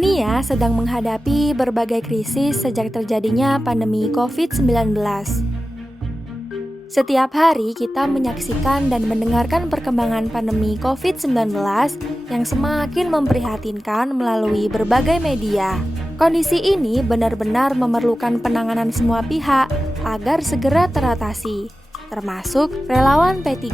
Dunia sedang menghadapi berbagai krisis sejak terjadinya pandemi COVID-19. Setiap hari kita menyaksikan dan mendengarkan perkembangan pandemi COVID-19 yang semakin memprihatinkan melalui berbagai media. Kondisi ini benar-benar memerlukan penanganan semua pihak agar segera teratasi, termasuk relawan P3.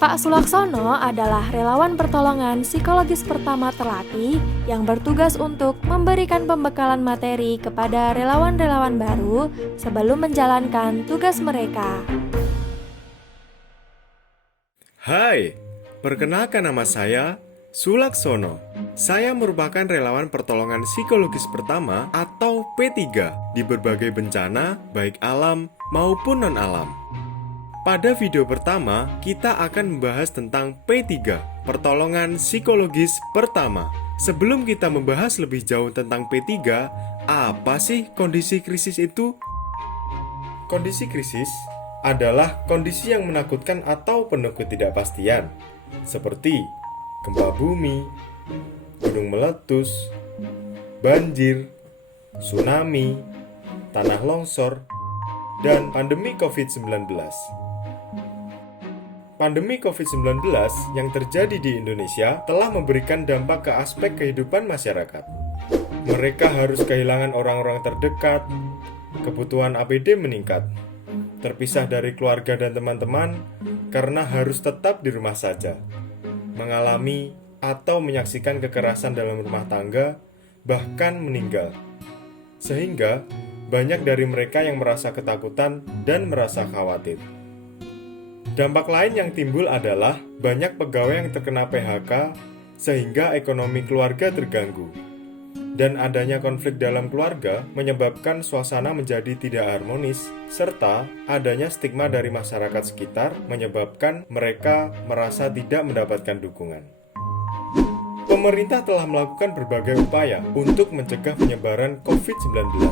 Pak Sulaksono adalah relawan pertolongan psikologis pertama terlatih yang bertugas untuk memberikan pembekalan materi kepada relawan-relawan baru sebelum menjalankan tugas mereka. Hai, perkenalkan nama saya Sulaksono. Saya merupakan relawan pertolongan psikologis pertama atau P3 di berbagai bencana baik alam maupun non-alam. Pada video pertama, kita akan membahas tentang P3, pertolongan psikologis pertama. Sebelum kita membahas lebih jauh tentang P3, apa sih kondisi krisis itu? Kondisi krisis adalah kondisi yang menakutkan atau penuh ketidakpastian, seperti gempa bumi, gunung meletus, banjir, tsunami, tanah longsor, dan pandemi COVID-19. Pandemi COVID-19 yang terjadi di Indonesia telah memberikan dampak ke aspek kehidupan masyarakat. Mereka harus kehilangan orang-orang terdekat, kebutuhan APD meningkat, terpisah dari keluarga dan teman-teman karena harus tetap di rumah saja, mengalami atau menyaksikan kekerasan dalam rumah tangga, bahkan meninggal. Sehingga banyak dari mereka yang merasa ketakutan dan merasa khawatir. Dampak lain yang timbul adalah banyak pegawai yang terkena PHK sehingga ekonomi keluarga terganggu. Dan adanya konflik dalam keluarga menyebabkan suasana menjadi tidak harmonis, serta adanya stigma dari masyarakat sekitar menyebabkan mereka merasa tidak mendapatkan dukungan. Pemerintah telah melakukan berbagai upaya untuk mencegah penyebaran COVID-19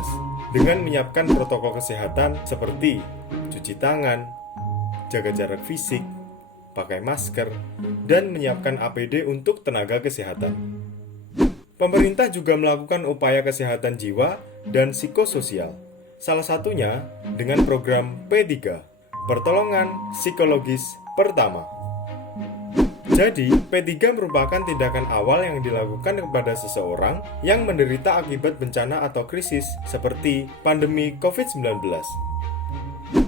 dengan menyiapkan protokol kesehatan seperti cuci tangan, jaga jarak fisik, pakai masker, dan menyiapkan APD untuk tenaga kesehatan. Pemerintah juga melakukan upaya kesehatan jiwa dan psikososial, salah satunya dengan program P3, Pertolongan Psikologis Pertama. Jadi, P3 merupakan tindakan awal yang dilakukan kepada seseorang yang menderita akibat bencana atau krisis seperti pandemi COVID-19.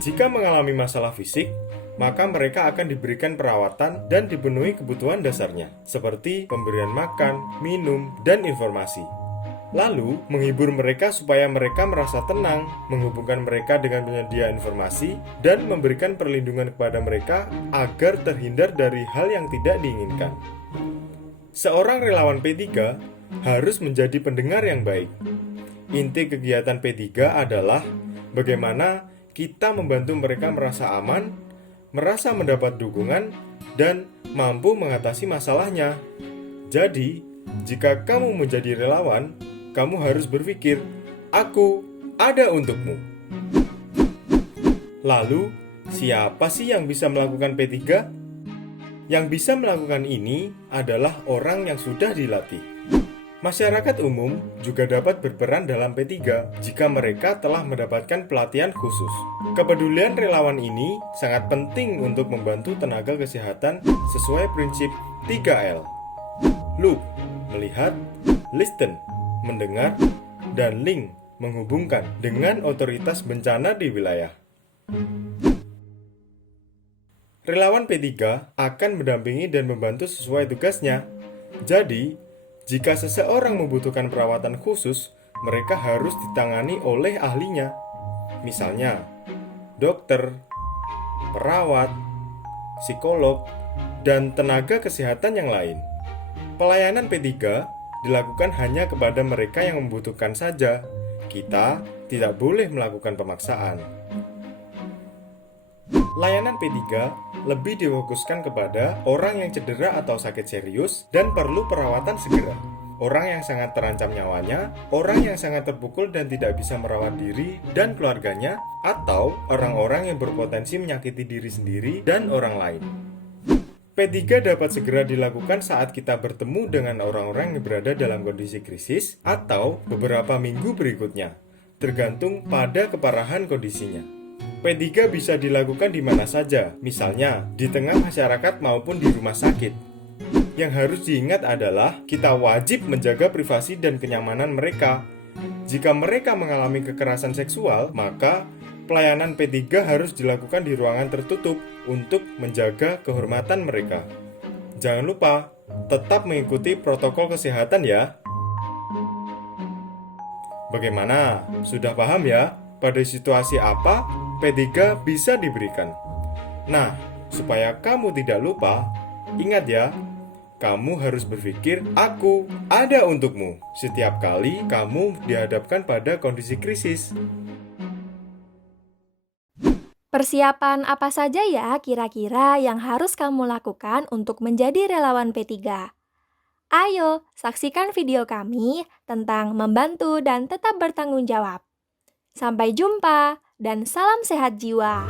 Jika mengalami masalah fisik, maka mereka akan diberikan perawatan dan dipenuhi kebutuhan dasarnya, seperti pemberian makan, minum, dan informasi. Lalu, menghibur mereka supaya mereka merasa tenang, menghubungkan mereka dengan penyedia informasi, dan memberikan perlindungan kepada mereka agar terhindar dari hal yang tidak diinginkan. Seorang relawan P3 harus menjadi pendengar yang baik. Inti kegiatan P3 adalah bagaimana kita membantu mereka merasa aman, merasa mendapat dukungan, dan mampu mengatasi masalahnya. Jadi, jika kamu menjadi relawan, kamu harus berpikir, aku ada untukmu. Lalu, siapa sih yang bisa melakukan P3? Yang bisa melakukan ini adalah orang yang sudah dilatih. Masyarakat umum juga dapat berperan dalam P3 jika mereka telah mendapatkan pelatihan khusus. Kepedulian relawan ini sangat penting untuk membantu tenaga kesehatan sesuai prinsip 3L. Look, melihat, listen, mendengar, dan link, menghubungkan dengan otoritas bencana di wilayah. Relawan P3 akan mendampingi dan membantu sesuai tugasnya. Jadi, jika seseorang membutuhkan perawatan khusus, mereka harus ditangani oleh ahlinya. Misalnya, dokter, perawat, psikolog, dan tenaga kesehatan yang lain. Pelayanan P3 dilakukan hanya kepada mereka yang membutuhkan saja. Kita tidak boleh melakukan pemaksaan. Layanan P3 lebih difokuskan kepada orang yang cedera atau sakit serius dan perlu perawatan segera, orang yang sangat terancam nyawanya, orang yang sangat terpukul dan tidak bisa merawat diri dan keluarganya, atau orang-orang yang berpotensi menyakiti diri sendiri dan orang lain. P3 dapat segera dilakukan saat kita bertemu dengan orang-orang yang berada dalam kondisi krisis atau beberapa minggu berikutnya, tergantung pada keparahan kondisinya. P3 bisa dilakukan di mana saja, misalnya di tengah masyarakat maupun di rumah sakit. Yang harus diingat adalah kita wajib menjaga privasi dan kenyamanan mereka. Jika mereka mengalami kekerasan seksual, maka pelayanan P3 harus dilakukan di ruangan tertutup untuk menjaga kehormatan mereka. Jangan lupa, tetap mengikuti protokol kesehatan ya. Bagaimana? Sudah paham ya? Pada situasi apa P3 bisa diberikan? Nah, supaya kamu tidak lupa, ingat ya, kamu harus berpikir, aku ada untukmu setiap kali kamu dihadapkan pada kondisi krisis. Persiapan apa saja ya kira-kira yang harus kamu lakukan untuk menjadi relawan P3? Ayo, saksikan video kami tentang membantu dan tetap bertanggung jawab. Sampai jumpa dan salam sehat jiwa.